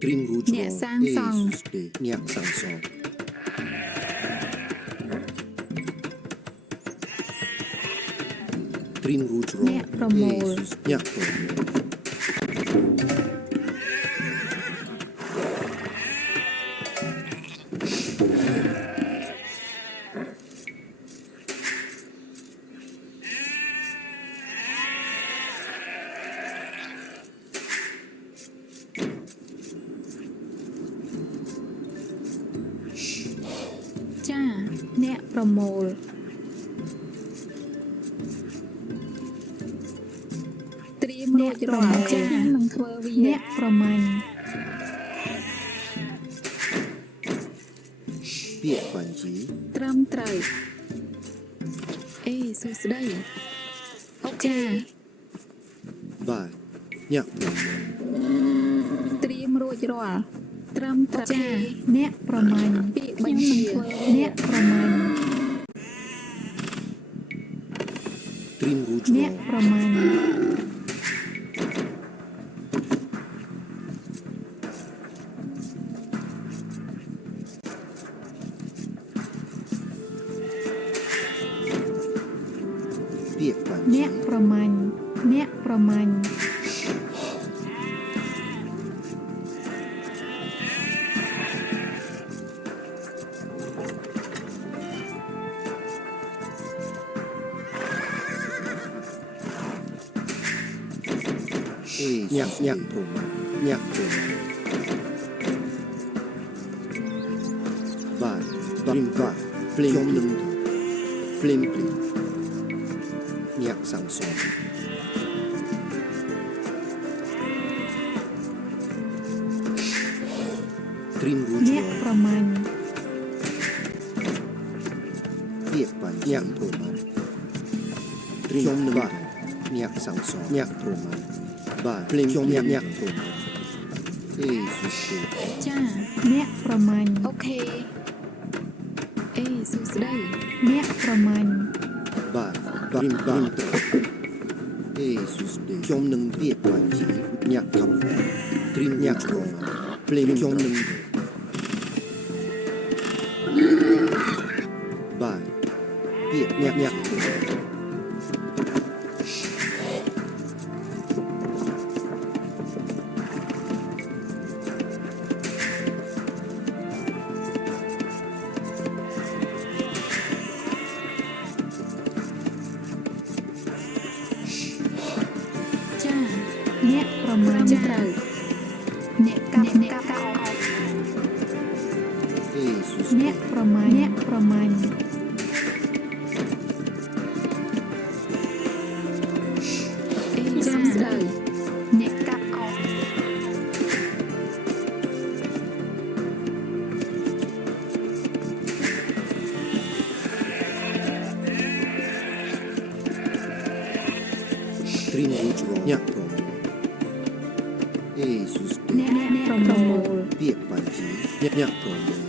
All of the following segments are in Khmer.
Trim rouge Nhẹ rong sang et song. suspect nhạc sang song. Trim rouge rong Nhẹ promote. et suspect nhạc promote. ចាអ្នកប្រមូលត្រៀមរួចរាល់ចានឹងធ្វើវាអ្នកប្រមាញ់ ពាក្យបញ្ជី ត្រឹមត្រូវអេសួស្ដីអូខេ បាទញ៉ាក់ប្រមាណ ត្រៀមរួចរាល់ត្រឹមត្រូវចាអ្នកប្រមាញ់ពាក្យបញ្ជាអ្នកប្រមាញ់ Trim rouge អ្នក rong ប្រមាញ់ ពាក្យបញ្ជី អ្នកប្រមាញ់អ្នកប្រមាញ់ ញ៉ាក់ប្រមាណញ៉ាក់ប្រមាណបាទ Trim បាទ Flame ខ្ញុំនឹង Flame ញ៉ាក់sang song Trim rouge អ្នក rong ប្រមាញ់ ពាក្យបញ្ជីញ៉ាក់ប្រមាណ Trim ខ្ញុំនឹងបាទញ៉ាក់sang song ញ៉ាក់ប្រមាណបាទ Flame ខ្ញុំញ៉ាក់ប្រមាណអេសុស្ដី ចាអ្នកប្រមាញ់អូខេអេសួស្ដីអ្នកប្រមាញ់ បាទ Trim បាទអេសុស្ដីខ្ញុំនឹងពាក្យបញ្ជីញ៉ាក់កំ Trim ញ៉ាក់ប្រមាណ Flame ខ្ញុំនឹងបាទពាក្យញ៉ាក់ប្រមាណ ចាអ្នកប្រមាណត្រូវអ្នកកាប់អ្នកកាប់អស់ អេសុស្ដី អ្នកប្រមាញ់អ្នកប្រមាញ់ អេចាស្ដីអ្នកកាប់អស់ Trim rouge rong ញ៉ាក់ប្រមាណអេសុស្ដី អ្នកប្រមូល ពាក្យបញ្ជីញ៉ាក់ប្រមាណ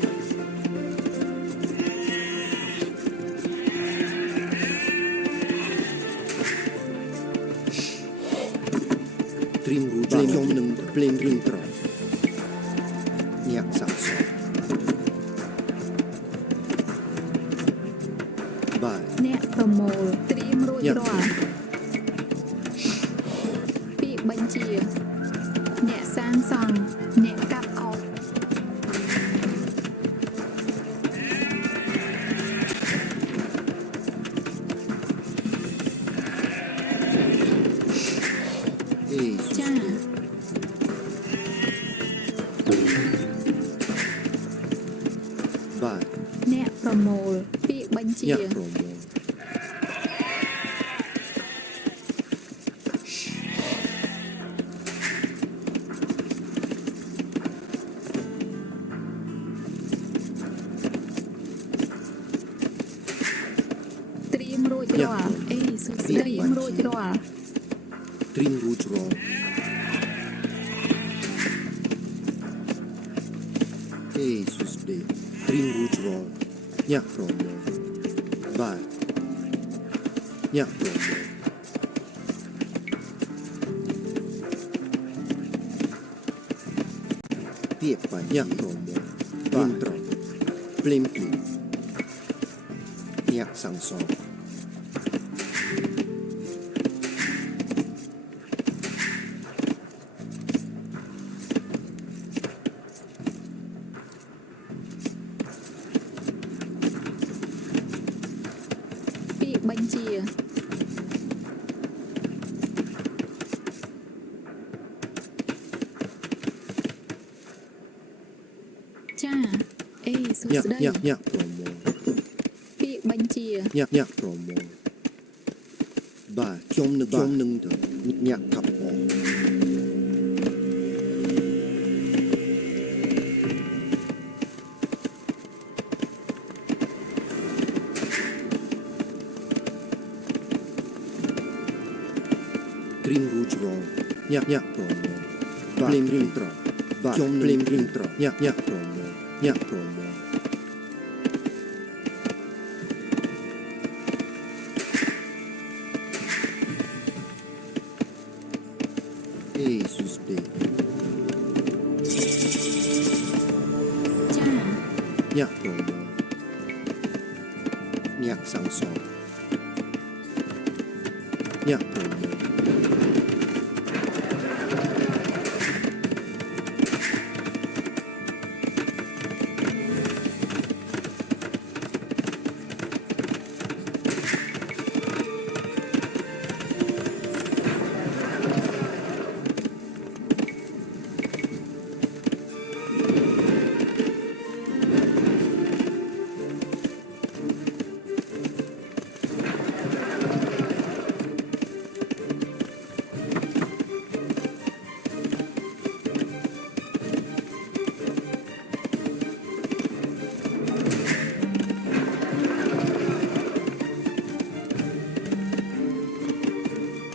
Trim rouge ខ្ញុំនឹង Flame រឿងត្រង់ញ៉ាក់sang song បាទ អ្នកប្រមូលត្រៀមរួចរាល់ពាក្យបញ្ជាអ្នកសាងសង់អ្នកកាប់អស់ អេសុស្ ចា ដីបាទ អ្នកប្រមូលពាក្យបញ្ជា ញ៉ាក់ប្រមាណ ត្រៀមរួចរាល់អេសួស្ដីត្រៀមរួចរាល់ Trim rouge rong អេសុស្ដី Trim rouge rong ញ៉ាក់ប្រមាណបាទញ៉ាក់ប្រមាណ ច ពាក្យបញ្ញប្រមោបានត្រង់ភ្លាមភ្លាមញាក់សាំងសងពាក្យបញ្ជាចាអេសួ ញាក់ ស្ដី ញាក់ញាក់ប្រមោ ពាក្យបញ្ជា ញាក់ញាក់ប្រមោបាទខ្ញុំនឹងទៅញាក់កាប់អងត្រៀមរូចរងញាក់ញាក់ប្រមោបាទភ្លាមភ្លាមត្រង់បាទខ្ញុំភ្លាមភ្លាមត្រង់ញាក់ញាក់ប្រមោញាក់ប្រមោអេស៊ូសដេ ចា ញាក់ប្រមោញាក់សាំងសងញាក់ប្រមោ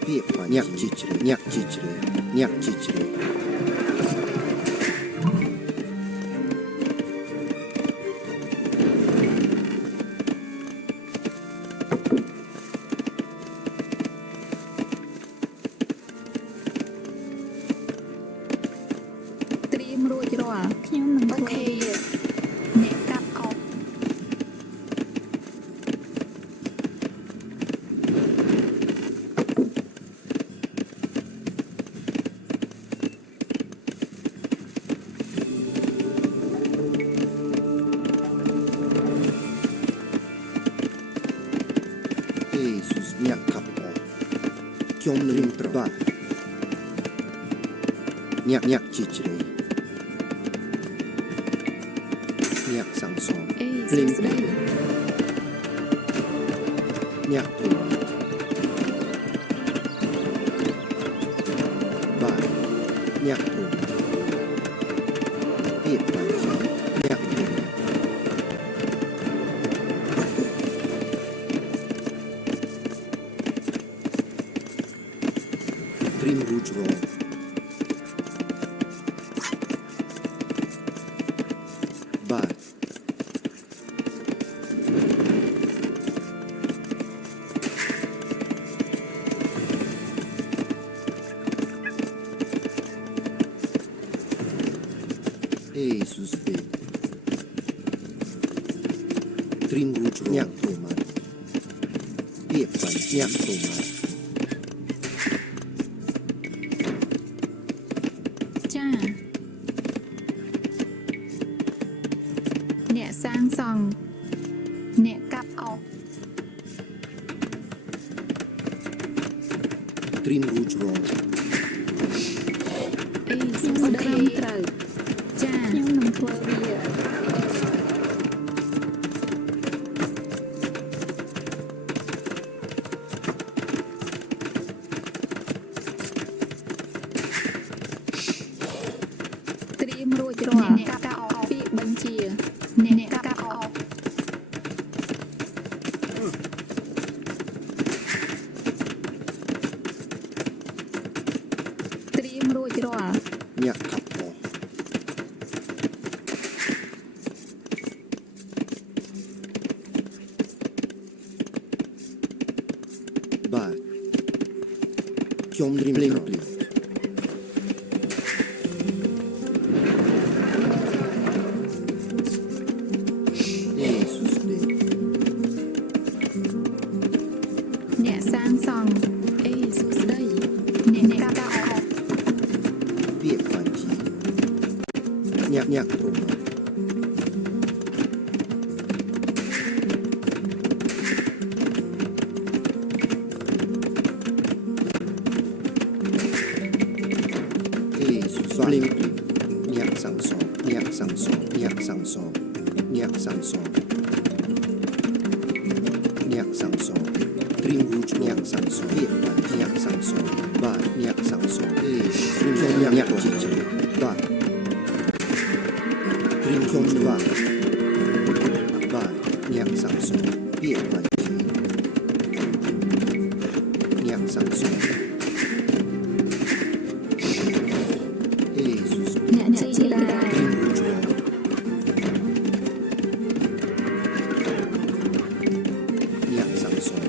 ពាក្យបញ្ញញាក់ជីជ្រេញាក់ជីជ្រេញាក់ជីជ្រេត្រៀមរួចរាល់ខ្ញុំនឹងធ្វើវាអ្នកកាប់អុកអេស៊ូសញាក់កាប់អងខ្ញុំនឹងត្របាទញាក់ញាក់ជីជ្រេញាក់សាំងសង អេសួស្ដី ញាក់ប្រមោបាទញាក់ប្រមោពាក្យបញ្ញញាក់ប្រមោត្រៀមរូចរងបាទ អេស៊ូសដេត្រៀមរូចរងញាក់ប្រមាណពាក្យបញ្ញញាក់ប្រមាណ ចាអ្នកសាងសង់អ្នកកាប់អុក ត្រៀមរូចរង អេសួស្ដីត្រូវចាខ្ញុំនឹងធ្វើវាត្រៀមរួចរាល់អ្នកកាប់អុកពាក្យបញ្ជាអ្នកកាប់អុកត្រៀមរួចរាល់ ញាក់កាប់អងបាទខ្ញុំត្រៀមភ្លេងភ្លេង អ្នកកាប់អោប ពាក្យបញ្ជីញាក់ព្រមអេស្វាលីងញាក់សាំងសញាក់សាំងសញាក់សាំងសញាក់សាំងសញាក់សាំងសទ្រីមរូចញាក់សាំងសពាក្យបញ្ជីញាក់សាំងសបាទញាក់សាំងសអេស្រីញាក់ជីជីបាទ Trim Chong Ba Ba Nhạc Sang Song Biết Bản Chí Nhạc Sang Song Jesus អ្នកជីឡា Trim Rujo Nhạc Sang Song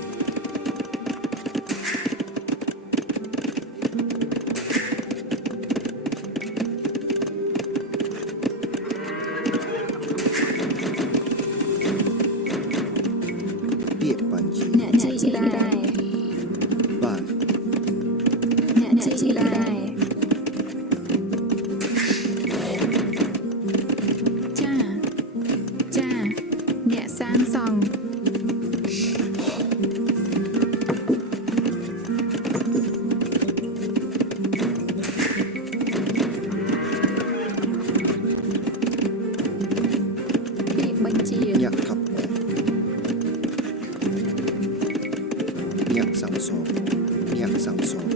Biết Bản Chí អ្នកជីឡា Ba អ្នកជីឡាចាចាអ្នកសាងសង់ពាក្យបញ្ជា Nhạc Khắp Nhạc Sang Song Nhạc Sang Song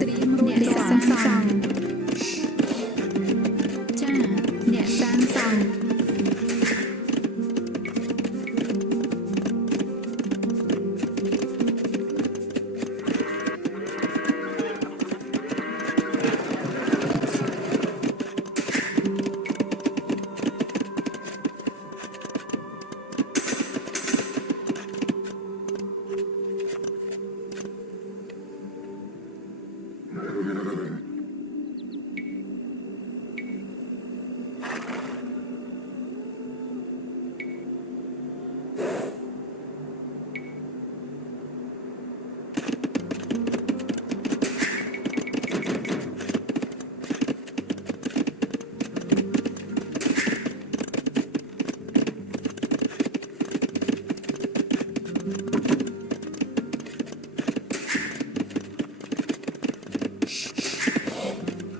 ត្រៀមរួចអ្នកសាងសង់ចាអ្នកសាងសង់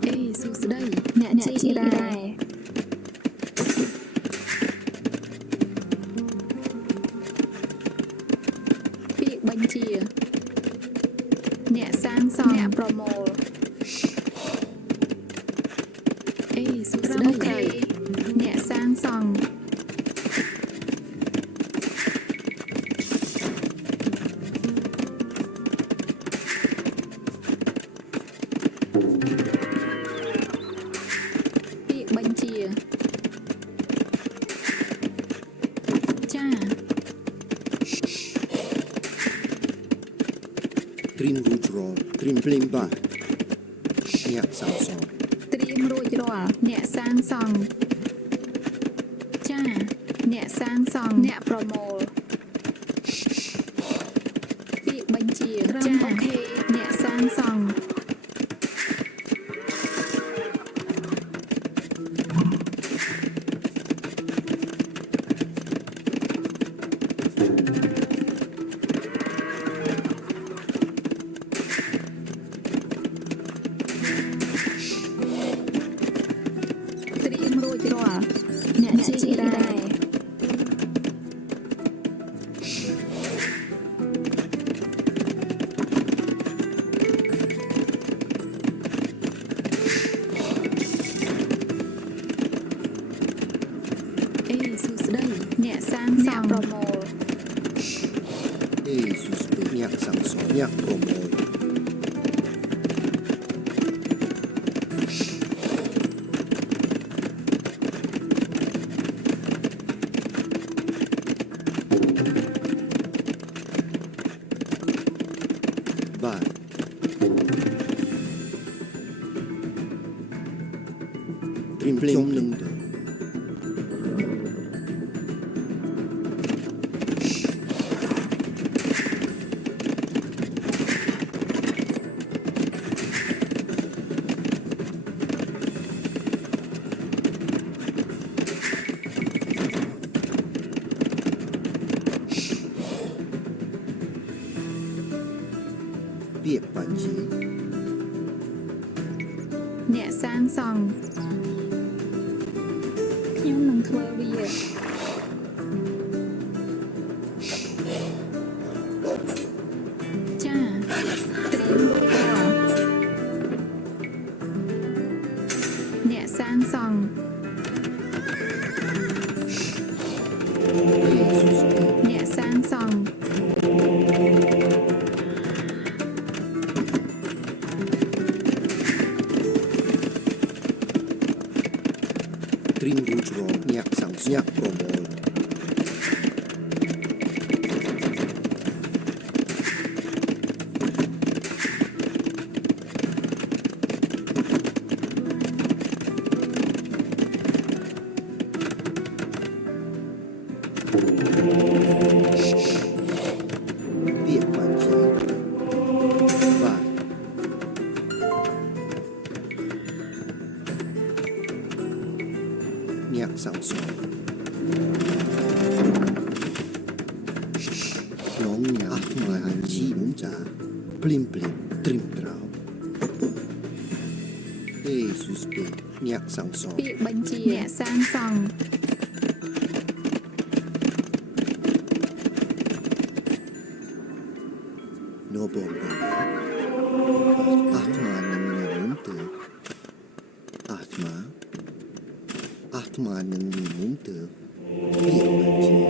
អេសួស្ដីអ្នកជីឡាពាក្យបញ្ជាអ្នកសាងសង់អ្នកប្រមូលអេសួស្ដីអ្នកសាងសង់ពាក្យបញ្ជាចា Trim Rujo Trim Plim Ba Nhạc Sang Song ត្រៀមរួចរាល់អ្នកសាងសង់ចាអ្នកសាងសង់អ្នកប្រមូលពាក្យបញ្ជាចាអូខេអ្នកសាងសង់ ត្រៀមរួចរាល់អ្នកជីឡាអេសួស្ដីអ្នកសាងសង់ប្រមូល Jesus Nhạc Sang Song Nhạc Promo Ba Trim Plim Nâng Tờ អ្នកសាងសង់ខ្ញុំនឹងធ្វើវាចាត្រៀមរួចរាល់អ្នកសាងសង់ អ្នកសាងសង់ ត្រៀមរួចរាល់អ្នកសាងសង់អ្នកប្រមូល ពាក្យបញ្ជាបាទអ្នកសាងសង់น้องញ៉ាំមកអាជីមុំចាភ្លាមត្រៀមត្រោអេស៊ូសពេអ្នកសាងសង់ ពាក្យបញ្ជាអ្នកសាងសង់ no bom Atmaនឹងមុំទៅអាត្មានឹងមុំទៅពាក្យបញ្ជា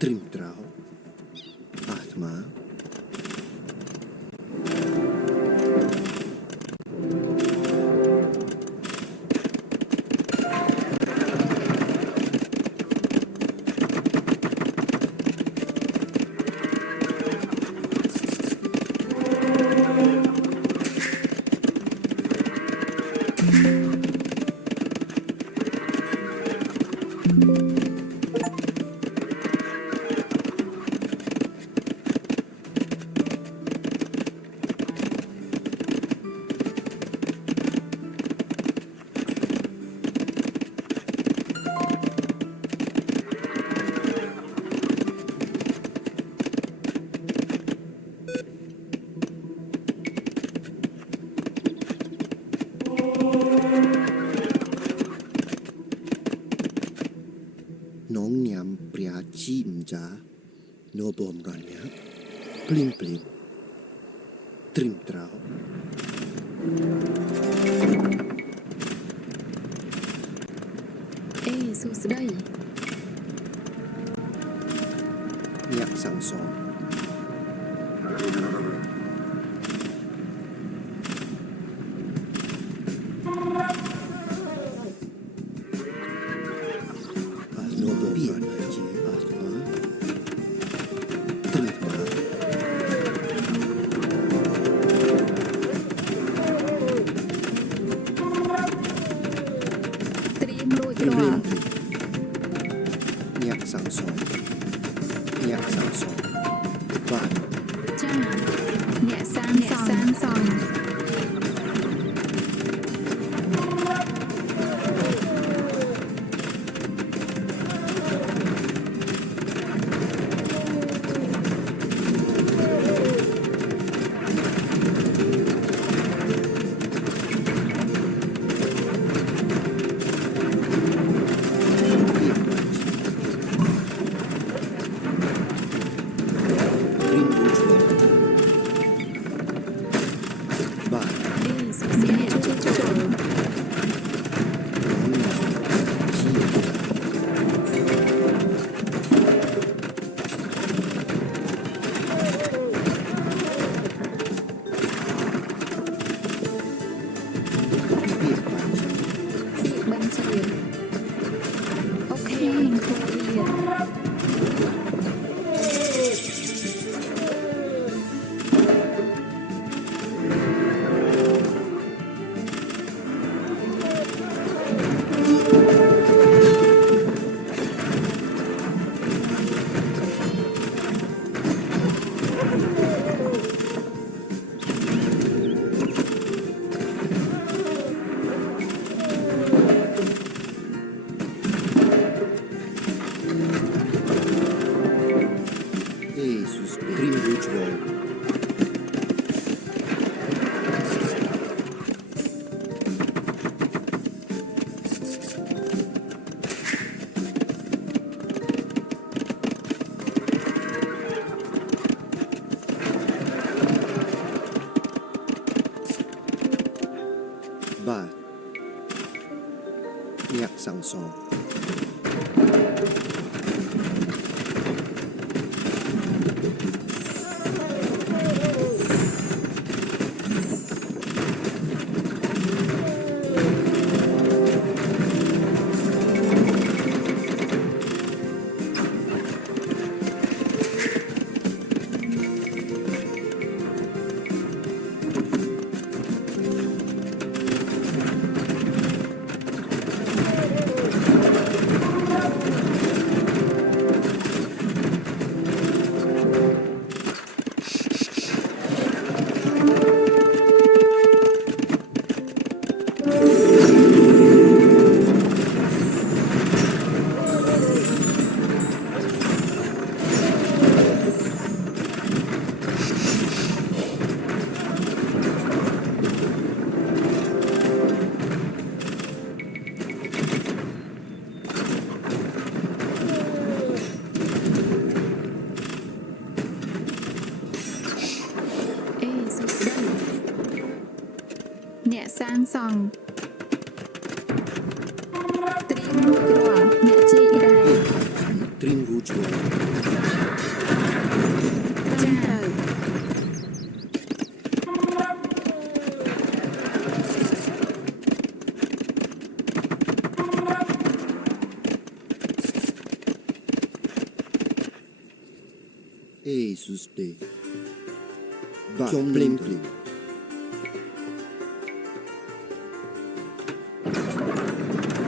ត្រៀមត្រោអាត្មា น้องញ៉ាំព្រះជីមចានៅបំរញ៉ាភ្លាមត្រៀមត្រោ អេសួស្តី អ្នកសាងសង់ no bomជាអាត្មាត្រៀមត្រោ ត្រៀមរួចរាល់ អ្នកសាងសង់បាទ ចាអ្នកសាងសង់ ពា បាទអ្នកសាំងសង អេសួស្ដីអ្នកសាងសង់ត្រៀមរួចរាល់អ្នកជីករ៉ែ ត្រៀមរួចរាល់ ចាត្រូវ អេស៊ូស្ទេបាទខ្ញុំភ្លេង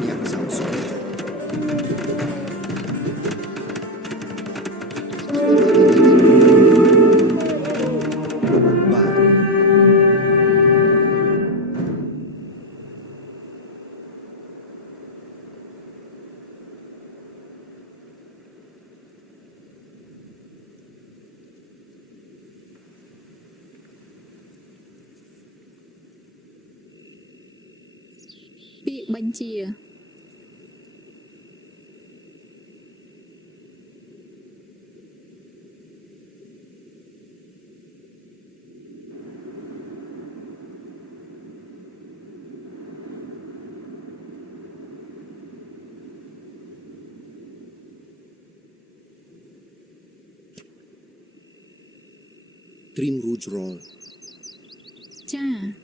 អ្នកសាំងសងបាទ ពាក្យបញ្ជា ត្រៀមរួចរាល់ ចា